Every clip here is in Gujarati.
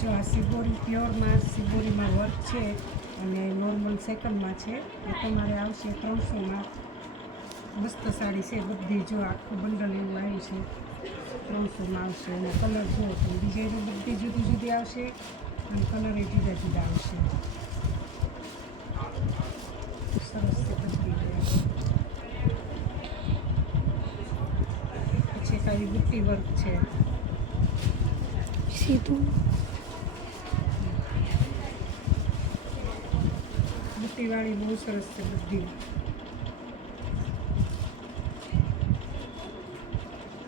જો આ સિબોરી પ્યોરમાં સિબોરીમાં વર્ક છે અને નોર્મલ સેકન્ડમાં છે એ તમારે આવશે ત્રણસોમાં મસ્ત સાડી છે બધી, જો આખું બંડલ એવું આવ્યું છે ત્રણસોમાં આવશે. અને કલર જો તો ડિઝાઇનો બધી જુદી જુદી આવશે અને કલર એ જુદા જુદા આવશે. સરસ છે પછી કાંઈ બુટ્ટી વર્ક છે. સીધું. બુટ્ટીવાળી બહુ સરસ છે બધી.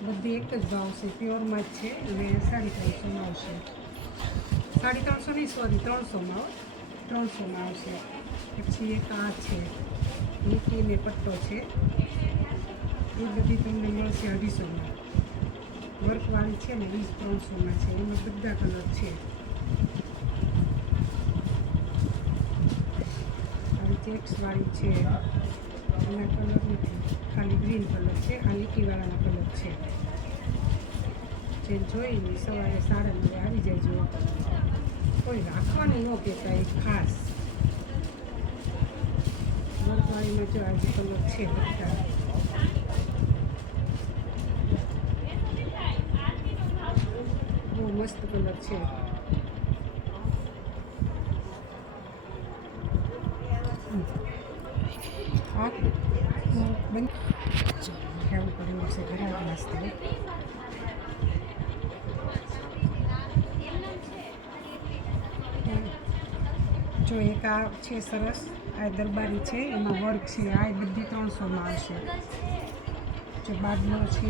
બધી એક જ ભાવ છે પ્યોરમાં જ છે અને સાડી ત્રણસોમાં આવશે. સાડી ત્રણસો નહીં સોરી ત્રણસોમાં ત્રણસોમાં આવશે. પછી એક આ છે નીકળીને પટ્ટો છે. એ બધી તમને મળશે અઢીસોમાં. વર્કવાળી છે ને, એ ત્રણસોમાં છે. એમાં બધા કલર છે. ચેક્સવાળી છે. એના કલર નથી. ખાલી ગ્રીન કલર છે આ લીટીવાળાના કલર છે. જે જોઈને સવારે સાડા નવે આવી જાય કોઈ રાખવાની ન કહેતા એ ખાસ. વર્કવાળીમાં જો આજે કલર છે બધા. બહુ મસ્ત કલર છે. હા. બંધ કહેવું પડ્યું છે ઘણા નાસ્તા જો એક આ છે સરસ આ દરબારી છે એમાં વર્ક છે આ બધી ત્રણસોમાં આવશે. જો બાદલો છે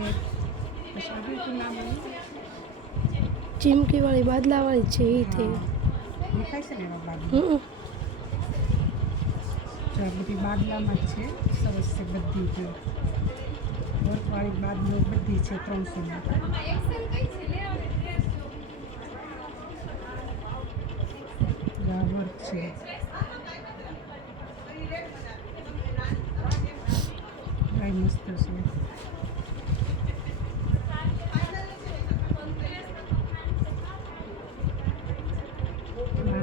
પછી આ બીજું નામ આવ્યું? ચીમકી વાળી બાદલા વાળી છે એ થઈ દેખાય છે ને એવા બાદલો? હમ જો આ બધી બાદલામાં જ છે સરસ છે બધી જો વર્કવાળી બાદલો બધી છે ત્રણસોમાં આ વર્ક છે આ મસ્ત છે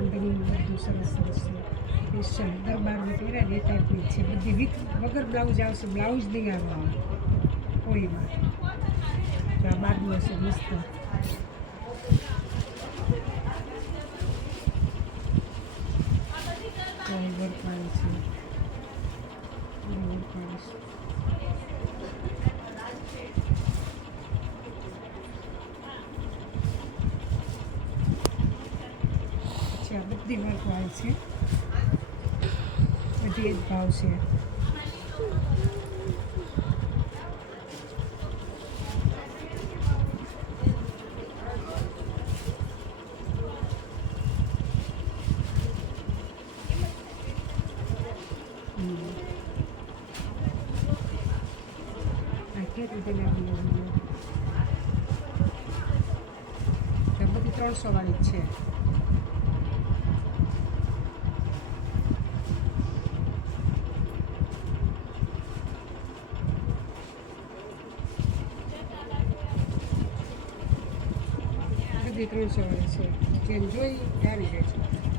બાંધણી બધું સરસ સરસ છે. સ્પેશિયલ દરબારમાં પહેરાય એ ટાઈપની છે બધી વિથ વગર બ્લાઉઝ આવશે બ્લાઉઝ નહીં આવવાનું. કોઈ આ બાદલો છે મસ્ત. કોઈ વર્કવાળી છે. છે. પછી આ બધી વર્કવાળી છે બધી એક ભાવ છે હમ. આ કેવી રીતે લેવાનું? આ બધી ત્રણસો વાળી જ છે બધી ત્રણસો વાળી છે. જેમ જોઈ એ રહેશે